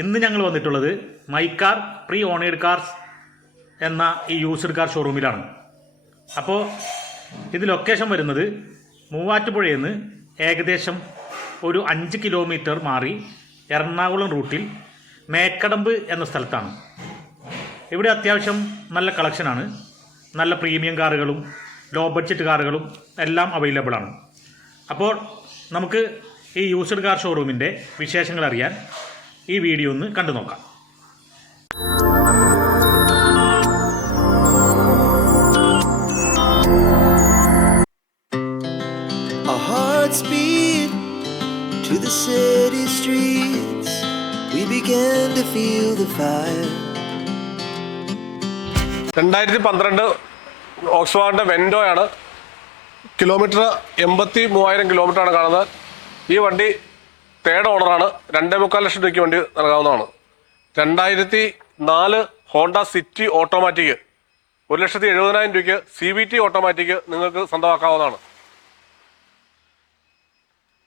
ഇന്ന് ഞങ്ങൾ വന്നിട്ടുള്ളത് my car pre honoured cars എന്ന ഈ യൂസ്ഡ് കാർ ഷോറൂമിലാണ്. അപ്പോൾ ഇത് ലൊക്കേഷൻ വരുന്നത് മൂവാറ്റുപുഴയിൽ നിന്ന് ഏകദേശം ഒരു 5 കിലോമീറ്റർ മാറി എറണാകുളം റൂട്ടിൽ മേക്കടമ്പ് എന്ന സ്ഥലത്താണ്. ഇവിടെ അത്യാവശ്യം നല്ല കളക്ഷനാണ്. നല്ല പ്രീമിയം കാറുകളും ലോ ബഡ്ജറ്റ് കാറുകളും എല്ലാം അവൈലബിൾ ആണ്. അപ്പോൾ നമുക്ക് ഈ യൂസ്ഡ് കാർ ഷോറൂമിൻ്റെ വിശേഷങ്ങൾ അറിയാൻ ഈ വീഡിയോ ഒന്ന് കണ്ടു നോക്കാം. Our hearts beat to the city streets. We began to feel the fire. 2012 ഓക്സ്വാഗണിൻ്റെ വെൻഡോയാണ്. Kilometre 83,000 കിലോമീറ്ററാണ് കാണുന്നത്. ഈ വണ്ടി തേർഡ് ഓണറാണ്. 2.25 ലക്ഷം രൂപയ്ക്ക് വണ്ടി നൽകാവുന്നതാണ്. 2004 ഹോണ്ട സിറ്റി ഓട്ടോമാറ്റിക് 1,70,000 രൂപയ്ക്ക് CVT ഓട്ടോമാറ്റിക് നിങ്ങൾക്ക് സ്വന്തമാക്കാവുന്നതാണ്.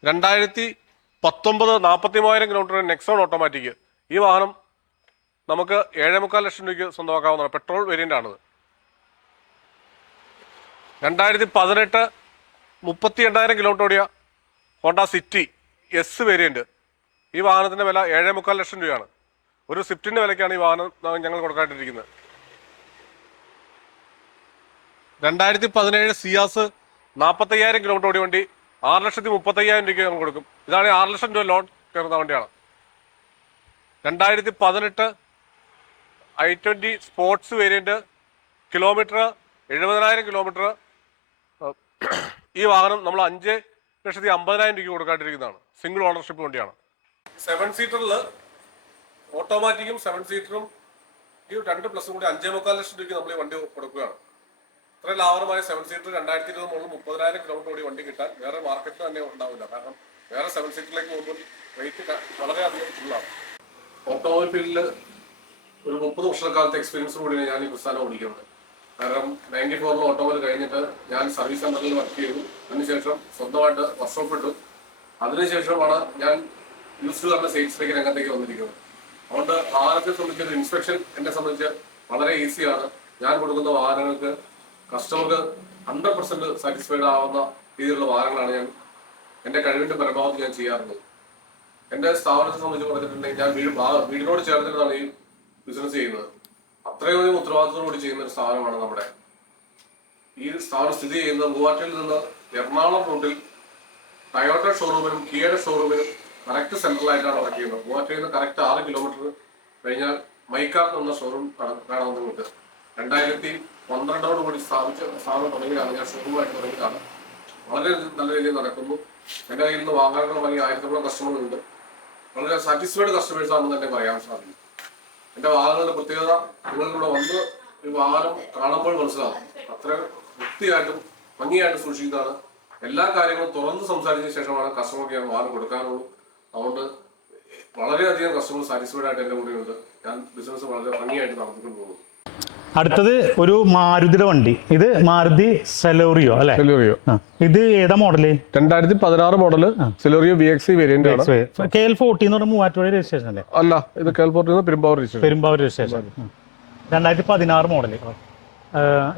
2019 43,000 കിലോമീറ്റർ നെക്സോൺ ഓട്ടോമാറ്റിക്. ഈ വാഹനം നമുക്ക് 7.25 ലക്ഷം രൂപയ്ക്ക് സ്വന്തമാക്കാവുന്നതാണ്. പെട്രോൾ വേരിയൻ്റ് ആണിത്. 2018 38,000 കിലോമീറ്റർ ഓടിയ ഹോണ്ട സിറ്റി എസ് വേരിയൻറ്റ്. ഈ വാഹനത്തിൻ്റെ വില 7.25 ലക്ഷം രൂപയാണ്. ഒരു സ്വിഫ്റ്റിൻ്റെ വിലയ്ക്കാണ് ഈ വാഹനം ഞങ്ങൾ കൊടുക്കാണ്ടിരിക്കുന്നത്. 2017 സിയാസ് 45,000 കിലോമീറ്റർ ഓടിയ വണ്ടി 6,35,000 രൂപയ്ക്ക് ഞങ്ങൾ കൊടുക്കും. ഇതാണ് 6 ലക്ഷം രൂപ ലോൺ കയറുന്ന വണ്ടിയാണ്. 2018 i20 sports variant kilometre 70,000 kilometre. ഈ വാഹനം നമ്മൾ 5,50,000 രൂപയ്ക്ക് കൊടുക്കാണ്ടിരിക്കുന്നതാണ്. സിംഗിൾ ഓണർഷിപ്പ് വണ്ടിയാണ്. 7 സീറ്ററിൽ ഓട്ടോമാറ്റിക്കും 7 സീറ്ററും ഈ 2 പ്ലസും കൂടി 5.25 ലക്ഷം രൂപയ്ക്ക് നമ്മൾ ഈ വണ്ടി കൊടുക്കുകയാണ്. ഇത്രയും ലാഭകരമായ 7 സീറ്റർ 2020 മുകളിൽ 30,000 കിലോമീറ്റർ ഓടി വണ്ടി കിട്ടാൻ വേറെ മാർക്കറ്റിൽ തന്നെ ഉണ്ടാവില്ല. കാരണം വേറെ 7 സീറ്ററിലേക്ക് പോകുമ്പോൾ റേറ്റ് വളരെയധികം ഫുള്ളാണ്. ഓട്ടോമൊബൈൽ ഫീൽഡിൽ ഒരു 30 വർഷക്കാലത്തെ എക്സ്പീരിയൻസ് കൂടിയാണ് ഞാൻ ഈ പ്രസ്ഥാനം ഓടിക്കുന്നത്. കാരണം 94 ഓട്ടോമൊബൈൽ കഴിഞ്ഞിട്ട് ഞാൻ സർവീസ് സെന്ററിൽ വർക്ക് ചെയ്തു. അതിനുശേഷം സ്വന്തമായിട്ട് വർക്ക്ഷോപ്പ് ഇട്ടു. അതിനുശേഷമാണ് ഞാൻ യൂസ്ഡ് കാറിന്റെ സെയിൽസിലേക്ക് രംഗത്തേക്ക് വന്നിരിക്കുന്നത്. അതുകൊണ്ട് വാഹനത്തെ സംബന്ധിച്ചൊരു ഇൻസ്പെക്ഷൻ എന്നെ സംബന്ധിച്ച് വളരെ ഈസിയാണ്. ഞാൻ കൊടുക്കുന്ന വാഹനങ്ങൾക്ക് കസ്റ്റമർക്ക് 100% സാറ്റിസ്ഫൈഡ് ആവുന്ന രീതിയിലുള്ള വാഹനങ്ങളാണ് ഞാൻ എൻ്റെ കഴിവിൻ്റെ പരമാവധി ഞാൻ ചെയ്യാറുള്ളത്. എൻ്റെ സ്ഥാപനത്തെ സംബന്ധിച്ച് പറഞ്ഞിട്ടുണ്ടെങ്കിൽ ഞാൻ വീടിനോട് ചേർന്നിട്ടാണ് ഈ ബിസിനസ് ചെയ്യുന്നത്. അത്രയും ഉത്തരവാദിത്തത്തോടുകൂടി ചെയ്യുന്ന ഒരു സ്ഥാപനമാണ് നമ്മുടെ ഈ സ്ഥാപനം സ്ഥിതി ചെയ്യുന്നത്. മൂവാറ്റിൽ നിന്ന് എറണാകുളം റൂട്ടിൽ ടയോട്ട ഷോറൂമിനും കിയയുടെ ഷോറൂമിനും കറക്റ്റ് സെൻട്രലായിട്ടാണ് വർക്ക് ചെയ്യുന്നത്. മൂവാറ്റിൽ നിന്ന് കറക്റ്റ് 6 കിലോമീറ്റർ കഴിഞ്ഞാൽ മൈക്കാർ എന്ന ഷോറൂം കാണാൻ നിങ്ങൾക്ക്. 2012 കൂടി സ്ഥാപനം തുടങ്ങിയാണ്. ഞാൻ ഷോറൂമായിട്ട് തുടങ്ങിയതാണ്. വളരെ നല്ല രീതിയിൽ നടക്കുന്നു. എൻ്റെ കയ്യിൽ നിന്ന് വാഹനങ്ങൾ വാങ്ങി 1000-ഓളം കസ്റ്റമറുകളുണ്ട്. വളരെ സാറ്റിസ്ഫൈഡ് കസ്റ്റമേഴ്സ് ആണെന്ന് തന്നെ പറയാൻ സാധിക്കും. എൻ്റെ വാഹനങ്ങളുടെ പ്രത്യേകത നിങ്ങൾക്കിവിടെ വന്ന് ഈ വാഹനം കാണുമ്പോൾ മനസ്സിലാകും. അത്ര വൃത്തിയായിട്ടും ഭംഗിയായിട്ടും സൂക്ഷിക്കുന്നതാണ്. എല്ലാ കാര്യങ്ങളും തുറന്ന് സംസാരിച്ചതിന് ശേഷമാണ് കസ്റ്റമർക്ക് ഞാൻ വാഹനം കൊടുക്കാനുള്ളൂ. അതുകൊണ്ട് വളരെയധികം കസ്റ്റമർ സാറ്റിസ്ഫൈഡ് ആയിട്ട് എൻ്റെ കൂടെയുണ്ട്. ഞാൻ ബിസിനസ് വളരെ ഭംഗിയായിട്ട് നടത്തിക്കൊണ്ട് പോകുന്നു. അടുത്തത് ഒരു മാരുതിയുടെ വണ്ടി. ഇത് മാരുതി സെലോറിയോ അല്ലെ? സെലോറിയോ. ഇത് ഏതാ മോഡല്? 2016 മോഡല് സെലോറിയോ VXC വേരിയന്റ് ആണ്. KL40 എന്ന് പറഞ്ഞ മൂവാറ്റുപുഴ രജിസ്ട്രേഷൻ അല്ലേ? അല്ല, ഇത് KL40 പെരുമ്പാവൂർ രജിസ്ട്രേഷൻ. 2016 മോഡല്.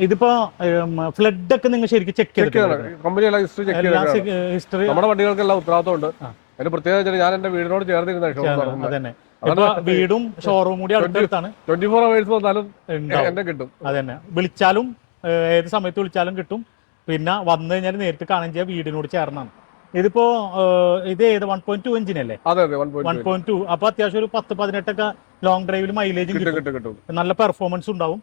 ഇതിപ്പോ ഫ്ലഡ് ഒക്കെ നിങ്ങൾ ശരിക്കും ചെക്ക് ചെയ്തിട്ടുണ്ട്? ഹിസ്റ്ററി നമ്മുടെ വണ്ടികൾക്കെല്ലാം ഉത്തരവാദിത്തമുണ്ട്. അതിന് പ്രത്യേകത ഞാൻ എന്റെ വീടിനോട് ചേർന്നിരുന്ന വീടും ഷോറൂം കൂടി അടുത്തടുത്താണ്. 24 hours വന്നാലും എന്നെ കിട്ടും. അതന്നെ, വിളിച്ചാലും ഏത് സമയത്ത് വിളിച്ചാലും കിട്ടും. പിന്നെ വന്നു കഴിഞ്ഞാൽ നേരിട്ട് കാണുകയും ചെയ്യാം. വീടിനോട് ചേർന്നാണ്. ഇതിപ്പോ ഇത് ഏത് 1.2 എഞ്ചിനല്ലേ? 1.2. അപ്പൊ അത്യാവശ്യം ഒരു 10-18 ലോങ് ഡ്രൈവിൽ മൈലേജും കിട്ടും. നല്ല പെർഫോമൻസ് ഉണ്ടാവും.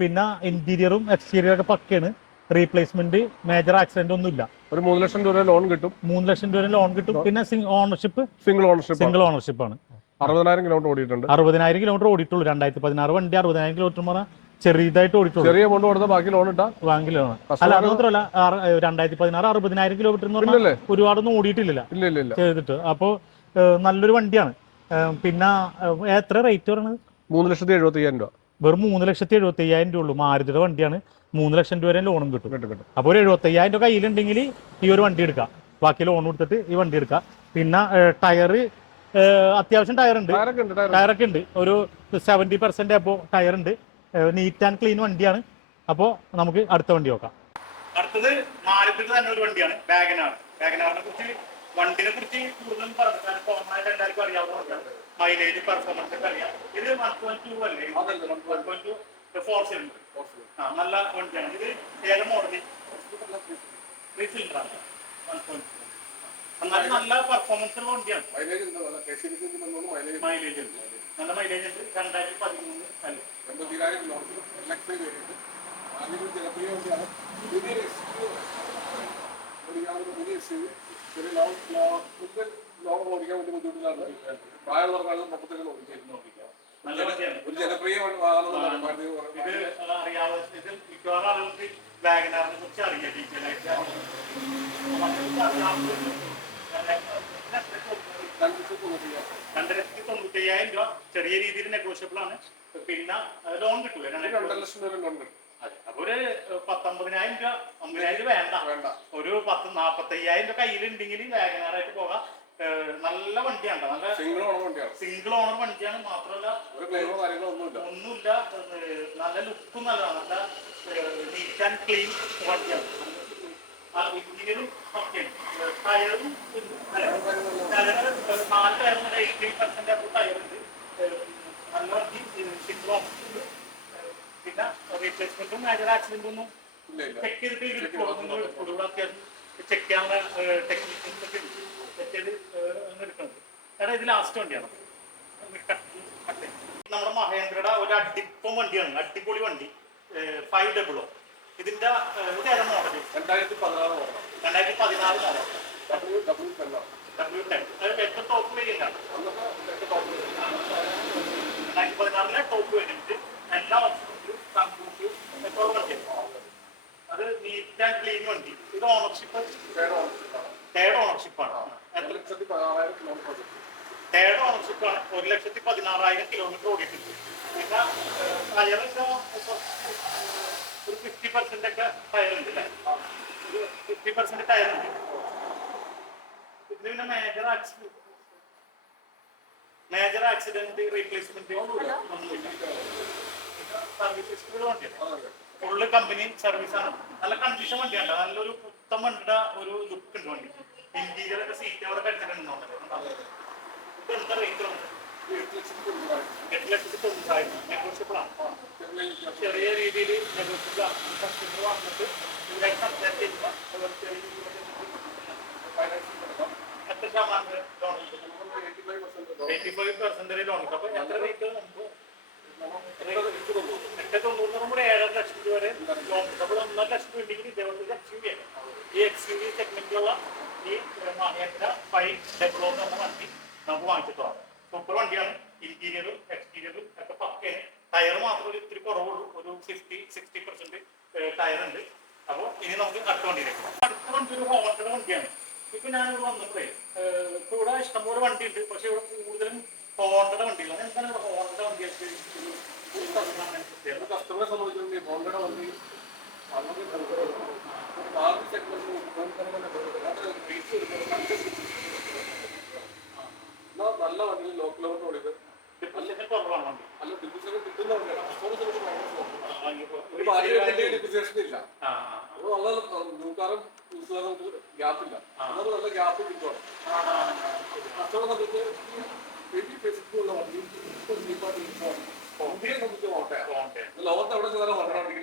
പിന്നെ ഇന്റീരിയറും എക്സ്റ്റീരിയറും ഒക്കെ പക്കയാണ്. റീപ്ലേസ്മെന്റ് മേജർ ആക്സിഡന്റ് ഒന്നും ഇല്ല. ഒരു 3 ലക്ഷം രൂപ ലോൺ കിട്ടും. 3 ലക്ഷം രൂപ ലോൺ കിട്ടും. പിന്നെ സിംഗിൾ ഓണർഷിപ്പ് ആണ്. 60,000 കിലോമീറ്റർ ഓടിയിട്ടുണ്ട്. 60,000 കിലോമീറ്റർ ഓടിയിട്ടുള്ളൂ. 2016 വണ്ടി 60,000 കിലോമീറ്റർ ചെറിയതായിട്ട് ഓടിയിട്ടുള്ളൂ. ചെറിയ എമൗണ്ട് കൊടുത്താൽ ബാക്കി ലോൺ ഇട്ടാ ബാങ്ക് ലോൺ. അല്ല, അത് മാത്രമല്ല 2016 60,000 കിലോമീറ്റർ എന്ന് പറഞ്ഞാൽ ഒരുപാടൊന്നും ഓടിയിട്ടില്ല ചെയ്തിട്ട്. അപ്പോൾ നല്ലൊരു വണ്ടിയാണ്. പിന്നെ എത്ര റേറ്റ് പറയുന്നത്? 3,75,000 രൂപ. വെറും 3,75,000 രൂപ ഉള്ളൂ. മാരുതിയുടെ വണ്ടിയാണ്. 3 ലക്ഷം രൂപ വരെ ലോണും കിട്ടും. അപ്പോൾ ഒരു 75,000 രൂപ കയ്യിലുണ്ടെങ്കിൽ ഈ ഒരു വണ്ടി എടുക്കാം. ബാക്കി ലോൺ കൊടുത്തിട്ട് ഈ വണ്ടി എടുക്കാം. പിന്നെ ടയറ് അത്യാവശ്യം ടയർ ഉണ്ട്, ടയറൊക്കെ ഉണ്ട് ടയർ ടയറൊക്കെ ഉണ്ട്. ഒരു 70% അപ്പോ ടയർ ഉണ്ട്. നീറ്റ് ആൻഡ് ക്ലീൻ വണ്ടിയാണ്. അപ്പോൾ നമുക്ക് അടുത്ത വണ്ടി നോക്കാം. അടുത്തത് മാരുതിയുടെ തന്നെ ഒരു വണ്ടിയാണ് വാഗനാർ. വാഗനാറിനെ കുറിച്ച് വണ്ടിനെ കുറിച്ച് കൂടുതലും പറഞ്ഞാൽ കോമൺ ആയിട്ട് എല്ലാവർക്കും അറിയാവുന്ന വണ്ടിയാണ്. മൈലേജ് പെർഫോമൻസ് ഒക്കെ അറിയാം. ഇത് 1.2 അല്ലേ? 1.2 4 സിലിണ്ടർ. നല്ല വണ്ടിയാണ്. ഇത് ഏത് മോഡല്? 3 സിലിണ്ടറാണ്. 1.2. എന്നാലും നല്ല പെർഫോമൻസ് ഉള്ള വണ്ടിയാണ്. മൈലേജ് ഉണ്ട്, നല്ല മൈലേജ് ഉണ്ട്. 2013 അല്ലേ? 80,000 കിലോമീറ്റർ. ചെറിയ ലോകം ഓടിക്കാൻ വേണ്ടി ബുദ്ധിമുട്ടിലാണ്. പ്രായം പറഞ്ഞാലും 30 ഓടിക്കാം. നല്ല വണ്ടിയാണ്. ഒരു ജനപ്രിയ വാഹനം. ഇത് അറിയാവുന്ന ഇതിൽ മിക്കവാറും ആളുകൾക്ക് വാഗനാറിനെ കുറിച്ച് അറിയാം. ഡീറ്റെയിലായിട്ട് 2,95,000 രൂപ ചെറിയ രീതിയിൽ നെഗോഷ്യബിൾ ആണ്. പിന്നെ ലോൺ കിട്ടൂല. 2 ലക്ഷം രൂപ ലോൺ കിട്ടും. അപ്പൊ ഒരു 19,000 രൂപ, 50,000 രൂപ വേണ്ട. ഒരു 45,000 രൂപ കയ്യിലുണ്ടെങ്കിൽ വാഗനാറായിട്ട് പോകാം. നല്ല വണ്ടിയാണ്, നല്ല സിംഗിൾ ഓണർ വണ്ടിയാണ്. മാത്രമല്ല ഒന്നുമില്ല, നല്ല ലുക്കും നല്ലതാണ്. നല്ല നീറ്റ് ആൻഡ് ക്ലീൻ വണ്ടിയാണ്. ഇന്ത്യയിലും ഓക്കെയാണ്. ടയറും 4 ടയറുണ്ട്, 80% ടയറുണ്ട്. നല്ല വണ്ടി, സിംഗിൾ ഓണർ. പിന്നെ റീപ്ലേസ്മെന്റും മേജർ ആക്സിഡന്റും ഒന്നും ചെക്ക് ചെയ്തിട്ട് കൂടുതൽ അത്യാവശ്യം ചെക്ക് ചെയ്യാനുള്ള ടെക്നീഷ്യൻസ് ഒക്കെ ചെക്ക് ചെയ്ത് എടുക്കുന്നത്. കാരണം ഇത് ലാസ്റ്റ് വണ്ടിയാണ്. നമ്മുടെ മഹേന്ദ്രയുടെ ഒരു അടിപ്പം വണ്ടിയാണ്, അടിപൊളി വണ്ടി. 500. ഇതിന്റെ ഇത് ഏതാ മോഡല്? 2016 മോഡൽ. 2016 മോഡൽ. W10 ഏറ്റവും ടോപ്പ് വേരിയന്റ് ആണ്. 2016 ടോപ്പ് വേരിയന്റ്. എല്ലാ ഓപ്ഷനും അത് നീറ്റ് ആൻഡ് ക്ലീൻ വണ്ടി. ഇത് ഓണർഷിപ്പ് തേർഡ് ഓണർഷിപ്പാണ്. 1,16,000 കിലോമീറ്റർ ഓടിയിട്ടുണ്ട്. പിന്നെ ടയർ ഒരു 50% ഒക്കെ ടയർ ഉണ്ട് അല്ലേ? ഒരു 50% ടയർ ഉണ്ട്. ഇതിന് പിന്നെ മേജർ ആക്സിഡന്റ് റീപ്ലേസ്മെന്റ് ഒന്നുമില്ല. സർവീസ് ഹിസ്റ്ററി വണ്ടിയാണ്. ഫുള്ള് കമ്പനി സർവീസാണ്. നല്ല കണ്ടീഷൻ വണ്ടിയാണ്. നല്ലൊരു പുത്തൻ വണ്ടിയുടെ ഒരു ലുക്ക് ഉണ്ട് വണ്ടി. ഇന്റീരിയർ ഒക്കെ സീറ്റ് അവിടെ കടിച്ചിട്ടുണ്ടോ? ഇത് എന്താ റേറ്റ് വന്നത്? 8,90,000 നെഗോഷ്യബിൾ ആണ്. ചെറിയ രീതിയിൽ നെഗോഷ്യബിൾ ആണ്. കസ്റ്റമർ വന്നിട്ട് ഇതിലേക്ക് സംസാരിച്ച് എത്ര ശതമാനം ലോൺ കിട്ടും? 85% ലോൺ കിട്ടും. അപ്പൊ എത്ര റേറ്റ് നമുക്ക് 8,90,000 നമ്മുടെ 7.5 ലക്ഷം രൂപ വരെ ലോൺ കിട്ടും. അപ്പോൾ 1.5 ലക്ഷം രൂപ ഉണ്ടെങ്കിൽ ഇതേപോലത്തെ XUV ആണ്. ഈ XUV സെഗ്മെന്റിലുള്ള ഈ മഹേന്ദ്ര 500 എന്ന വണ്ടി നമുക്ക് വാങ്ങിച്ചിട്ട് പോകാം. സൂപ്പർ വണ്ടിയാണ്. ഇന്റീരിയറും എക്സ്റ്റീരിയറും ഒക്കെ പക്കയാണ്. ടയർ മാത്രം ഇത്തിരി കുറവുള്ളൂ. ഒരു 50-60% ടയർ ഉണ്ട്. അപ്പോൾ ഇനി നമുക്ക് അടുത്ത വണ്ടിയിലേക്ക് പോകാം. അടുത്ത വണ്ടി ഒരു ഹോണ്ടയുടെ വണ്ടിയാണ്. ഇപ്പൊ ഞാനിവിടെ വന്നപ്പോഴേ ഇവിടെ ഇഷ്ടംപോലെ വണ്ടി ഉണ്ട്. പക്ഷെ ഇവിടെ കൂടുതലും ഹോണ്ടയുടെ വണ്ടികളാണ്. എന്താണ് ഹോണ്ടയുടെ വണ്ടികൾക്ക് കസ്റ്റമറെ സംബന്ധിച്ചിടത്തോളം ഹോണ്ടയുടെ വണ്ടി നല്ല വണ്ടിയിൽ ലോ കിലോമീറ്റർ ഓടിയത് കുറവാണ് വണ്ടി. നല്ല ഡിപ്യൂസേഷൻ കിട്ടുന്ന വണ്ടിയാണ്. ഡിപ്യൂസേഷൻ ഇല്ല. അത് നല്ല ന്യൂക്കാറും ഗ്യാപ്പില്ല. അത് നല്ല ഗ്യാപ്പ് കിട്ടുവാണ്. കസ്റ്റമറെ സംബന്ധിച്ച് ഹെവി ഫെസിലിറ്റി ഉള്ള വണ്ടി ലോകത്ത് എവിടെ ചെന്നാലും ഹോണ്ടയുടെ വണ്ടിക്ക്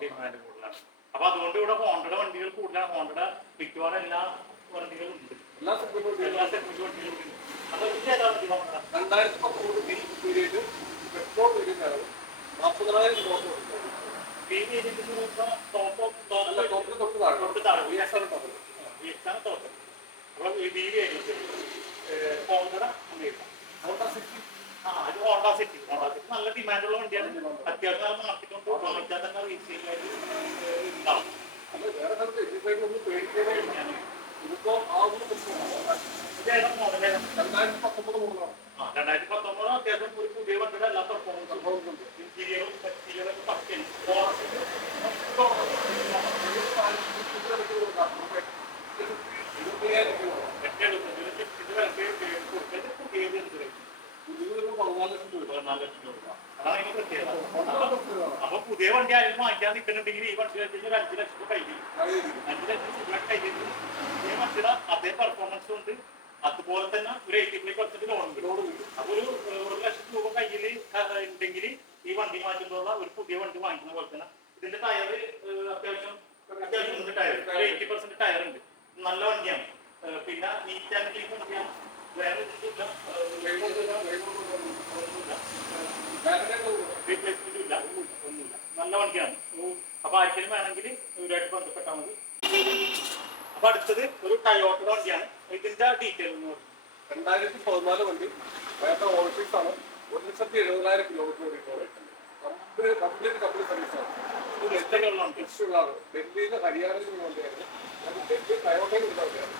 ഡിമാൻഡ് കൂടുതലാണ്. അപ്പൊ അതുകൊണ്ട് ഇവിടെ ഹോണ്ടയുടെ വണ്ടികൾ കൂടുതലാണ്. ഹോണ്ടയുടെ മിക്കവാറും എല്ലാ വണ്ടികളും ഉണ്ട്. എല്ലാ സെഗ്മെന്റ് വണ്ടികളും ഉണ്ട്. അപ്പൊ ഇതിന്റെ ഏതാ വണ്ടി? 2019 പീരീഡ് പെട്രോൾ വേരിയന്റാണ്. 40,000 കിലോമീറ്റർ. ഈ വേരിയന്റിന് ടോപ്പിന് തൊട്ട് താഴെ VX-ആണ് ടോപ്പ്. അപ്പൊ ഈ വേരിയന്റ് ഹോണ്ടയുടെ ഹോണ്ട സിറ്റി. ഇത് ഹോണ്ട സിറ്റി. നല്ല ഡിമാൻഡുള്ള വണ്ടിയാണ്. അത്യാവശ്യം മാർക്കറ്റ് കൊണ്ട് വാങ്ങിച്ചാൽ തന്നെ റീസെയിലായിട്ട് ഉണ്ടാവും. അല്ല വേറെ സ്ഥലത്ത് എക്സൈസൊന്നും പേടിക്കാനാണ്. ഇതിപ്പോ ആ ഒരു പ്രശ്നമാണ്. 2019 മോഡലാണ്. 2019 അത്യാവശ്യം ഒരു പുതിയ വണ്ടിയുടെ എല്ലാ പെർഫോമൻസും ഇന്റീരിയറും എക്സ്റ്റീരിയറും ഒക്കെ പക്കയാണ്. പുതിയത് ലക്ഷം രൂപ. അതാണ് അതിന്റെ പ്രത്യേകത. അപ്പൊ പുതിയ വണ്ടി ആരും വാങ്ങിക്കാൻ നിൽക്കുന്നുണ്ടെങ്കിൽ ഈ വണ്ടി വെച്ച് കഴിഞ്ഞാൽ 5 ലക്ഷം രൂപ കയ്യിൽ 5 ലക്ഷം രൂപ കയ്യിൽ ഈ വണ്ടിയുടെ അതേ പെർഫോമൻസ് ഉണ്ട്. അതുപോലെ തന്നെ ഒരു 85% ലോൺ ഉണ്ട്. അപ്പൊ ഒരു 1 ലക്ഷം രൂപ കയ്യിൽ ഉണ്ടെങ്കിൽ ഈ വണ്ടി മാറ്റുമ്പോഴുള്ള ഒരു പുതിയ വണ്ടി വാങ്ങിക്കുന്ന പോലെ തന്നെ ഇതിന്റെ ടയർ അത്യാവശ്യം ടയർ 80% ടയർ ഉണ്ട്. നല്ല വണ്ടിയാണ്. പിന്നെ നീറ്റ് ആൻഡ് ക്ലീൻ വണ്ടിയാണ്. വേറെ റീപ്ലേസ്മെന്റ് ഇല്ല, ഒന്നുമില്ല. നല്ല വണ്ടിയാണ്. അപ്പൊ ആർക്കെങ്കിലും വേണമെങ്കിൽ ഇവരുമായിട്ട് ബന്ധപ്പെട്ടാൽ മതി. അപ്പൊ അടുത്തത് ഒരു ടയോട്ട വണ്ടിയാണ്. ഇതിന്റെ ഡീറ്റെയിൽ എന്ന് പറഞ്ഞു 2014 വണ്ടി ഓവർസീസ് ആണ്. 1,70,000 കിലോമീറ്റർ കംപ്ലീറ്റ് സർവീസ് ആണ്. ഡൽഹിയിൽ ഹരിയാനയിൽ വണ്ടിയായിരുന്നു. ഡൽഹി ടയോട്ടയിൽ ഇരുന്ന വണ്ടിയാണ്.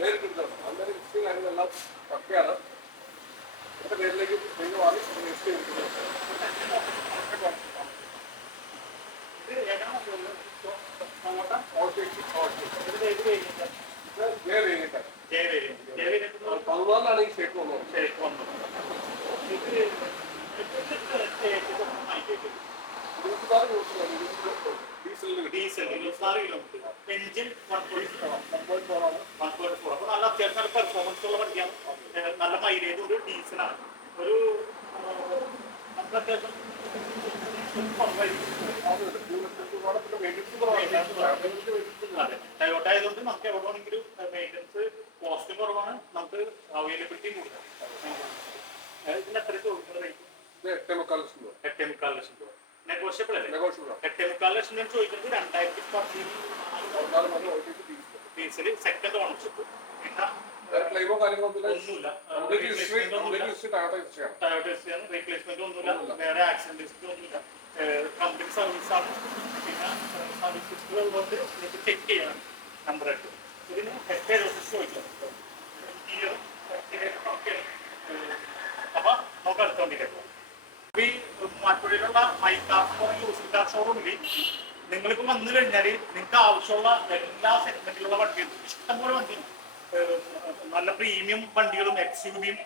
നേരിട്ട് എടുത്താണ്. അന്നേരം ഹിസ്റ്ററി കാര്യങ്ങളെല്ലാം പക്കയാണ്. എന്റെ പേരിലേക്ക് മാറി ഹിസ്റ്ററി എടുക്കുന്നത്. പതിനാലാണ് ഈ ഷേക്ക് വന്നത്. Diesel 24 kilometre. എഞ്ചിൻ 1.4 ആണ്. 1.4. അപ്പൊ നല്ല അത്യാവശ്യം നല്ല പെർഫോമൻസ് ഉള്ള വണ്ടിയാണ്. നല്ല മൈലേജ് ഉണ്ട്. ഡീസലാണ്. ഒരു അത്യാവശ്യം ടയോട്ട ആയതുകൊണ്ട് നമുക്ക് എവിടെ വേണമെങ്കിലും മെയിൻ്റനൻസ് കോസ്റ്റും കുറവാണ്. നമുക്ക് അവൈലബിലിറ്റിയും കൂടുതലാണ്. ഇതിന് എത്ര ചോദിക്കുന്നത് റേറ്റ്? 8.25 ലക്ഷം രൂപ. നെഗോഷ്യബിൾ അല്ലേ? 8.25 ലക്ഷം രൂപ ചോദിക്കുന്നത് 2010 ഡീസൽ സെക്കൻഡ് ഓണർഷിപ്പ്. പിന്നെ ഒന്നുമില്ല. റീപ്ലേസ്മെന്റ് ഒന്നുമില്ല. വേറെ ആക്സിഡന്റ് ഹിസ്റ്ററി ഒന്നുമില്ല. കമ്പനി സർവീസാണ്. പിന്നെ സർവീസ് ഹിസ്റ്ററി ഉള്ളതുകൊണ്ട് നിങ്ങൾക്ക് ചെക്ക് ചെയ്യണം. നമ്പർ 8 ഇതിന് ഹെഡ് ചോദിക്കാം. അപ്പൊ നമുക്ക് അടുത്ത വണ്ടി കേട്ടോ. ഈ മാറ്റുപുഴയിലുള്ള യൂസ്ഡ് കാർ ഷോറൂമിൽ നിങ്ങളിപ്പോൾ വന്നു കഴിഞ്ഞാൽ നിങ്ങൾക്ക് ആവശ്യമുള്ള എല്ലാ സെഗ്മെന്റിലുള്ള വണ്ടികളും ഇഷ്ടംപോലെ വണ്ടിയും നല്ല പ്രീമിയം വണ്ടികളും XUV-യും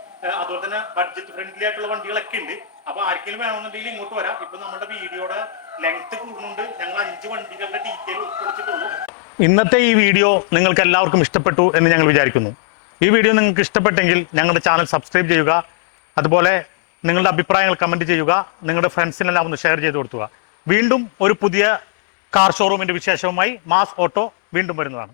അതുപോലെ തന്നെ ബഡ്ജറ്റ് ഫ്രണ്ട്ലി ആയിട്ടുള്ള വണ്ടികളൊക്കെ ഉണ്ട്. അപ്പൊ ആർക്കെങ്കിലും വേണമെന്നുണ്ടെങ്കിൽ ഇങ്ങോട്ട് വരാം. ഇപ്പൊ നമ്മുടെ വീഡിയോയുടെ ലെങ്ത് കൂടുന്നുണ്ട്. ഞങ്ങൾ 5 വണ്ടികളുടെ ഡീറ്റെയിൽ ഉൾപ്പെടുത്തിയിട്ടുള്ളൂ. ഇന്നത്തെ ഈ വീഡിയോ നിങ്ങൾക്ക് എല്ലാവർക്കും ഇഷ്ടപ്പെട്ടു എന്ന് ഞങ്ങൾ വിചാരിക്കുന്നു. ഈ വീഡിയോ നിങ്ങൾക്ക് ഇഷ്ടപ്പെട്ടെങ്കിൽ ഞങ്ങളുടെ ചാനൽ സബ്സ്ക്രൈബ് ചെയ്യുക. അതുപോലെ നിങ്ങളുടെ അഭിപ്രായങ്ങൾ കമൻറ്റ് ചെയ്യുക. നിങ്ങളുടെ ഫ്രണ്ട്സിനെല്ലാം ഒന്ന് ഷെയർ ചെയ്ത് കൊടുക്കുക. വീണ്ടും ഒരു പുതിയ കാർ ഷോറൂമിൻ്റെ വിശേഷവുമായി മാസ് ഓട്ടോ വീണ്ടും വരുന്നതാണ്.